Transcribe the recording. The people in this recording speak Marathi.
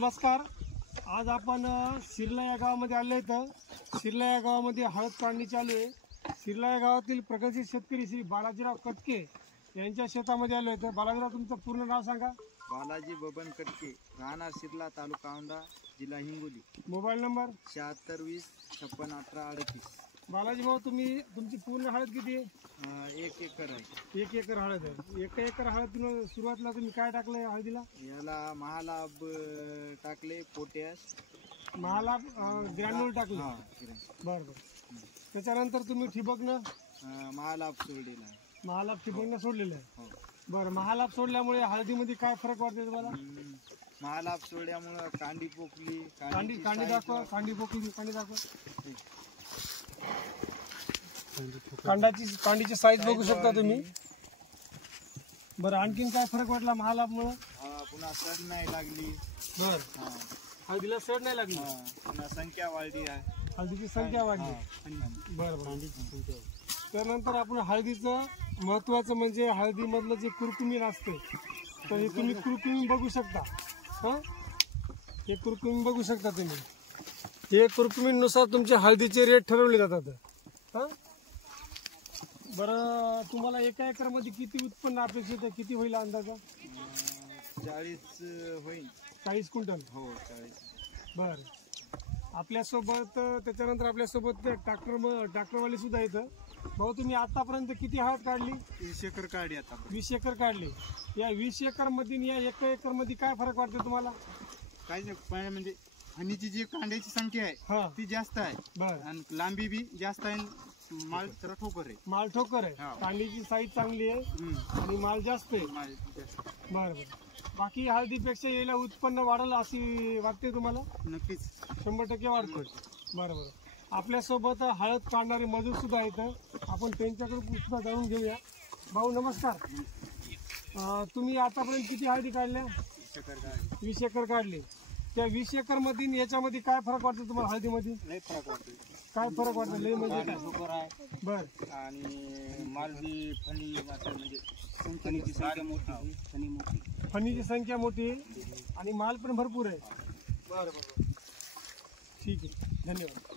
नमस्कार. आज आपण सिरला या गावामध्ये आलो आहे. सिरला या गावामध्ये हळद काढणी चालू आहे. सिरला या गावातील प्रगतशील शेतकरी श्री बालाजीराव कटके यांच्या शेतामध्ये आलो आहे. बालाजीराव, तुमचं पूर्ण नाव सांगा. बालाजी बबन कटके, राहणार सिरला, तालुका औंढा, जिल्हा हिंगोली. Mobile number 7620561838. बालाजी भाऊ, तुमची पूर्ण हळद किती आहे? 1 एकर आहे. 1 एकर हळद आहे. 1 एकर हळद सुरुवातीला तुम्ही काय टाकलंय हळदीला? याला महालाभ टाकले, पोटॅश, महालाभ ग्रॅन्युल टाकले. बरं बरं. त्याच्यानंतर तुम्ही ठिबकनं महालाभ सोडलेला आहे. महालाभ ठिबकनं सोडलेलं आहे. हो. बरं, महालाभ सोडल्यामुळे हळदीमध्ये काय फरक वाटते तुम्हाला? महालाभ सोडल्यामुळं कांडी पोकली, कांडी दाखवा. कांडी पोकली, कांडी दाखवा. कांडीची साईज बघू शकता तुम्ही. बरं, आणखीन काय फरक वाटला महालाभमुळं? पुन्हा सड नाही लागली. बरं, हळदीला सड नाही लागली. पुन्हा संख्या वाढली आहे. हळदीची संख्या वाढली. बरं बरं. त्यानंतर आपण हळदीचं महत्वाचं म्हणजे हळदीमधलं जे कुरकुमीन असते, तर हे तुम्ही कुरकुमीन बघू शकता. हे कुरकुमीन बघू शकता तुम्ही. हे कुरकुमीनुसार तुमचे हळदीचे रेट ठरवले जातात. बरं, तुम्हाला एका एकरमध्ये किती उत्पन्न अपेक्षित आहे? किती होईल अंदाजा? 40 होईल. 40 क्विंटल. हो, 40. बरं. आपल्यासोबत त्याच्यानंतर आपल्यासोबत ट्रॅक्टरवाले सुद्धा येतं. भाऊ, तुम्ही आतापर्यंत किती हळद काढली? 20 एकर काढली आता. 20 एकर काढली. या 20 एकर मध्ये या 1 एकर मध्ये काय फरक वाटतो तुम्हाला? काय म्हणजे फणीची जी कांड्याची संख्या आहे ती जास्त आहे. बरं. आणि लांबी बी जास्त आहे. माल तर ठोकर आहे. माल ठोकर आहे. कांडीची साईज चांगली आहे आणि माल जास्त आहे. बरं बरं. बाकी हळदीपेक्षा यायला उत्पन्न वाढलं अशी वाटते तुम्हाला? नक्कीच 100% वाढतं. बरं बरं. आपल्यासोबत हळद काढणारे मजूर सुद्धा आहेत. आपण त्यांच्याकडे सुद्धा जाणून घेऊया. भाऊ नमस्कार. तुम्ही आतापर्यंत किती हळदी काढल्या? 20 एकर काढली. त्या 20 एकर मध्ये याच्यामध्ये काय फरक वाटतो तुम्हाला हळदीमध्ये? लय फरक वाटतो. काय फरक वाटतो? लय म्हणजे काय? ठोकर आहे. बर. आणि माल बी फणी म्हणजे फणीची संख्या मोठी. फणीची संख्या मोठी आणि माल पण भरपूर आहे. बरं बरं. ठीक आहे, धन्यवाद.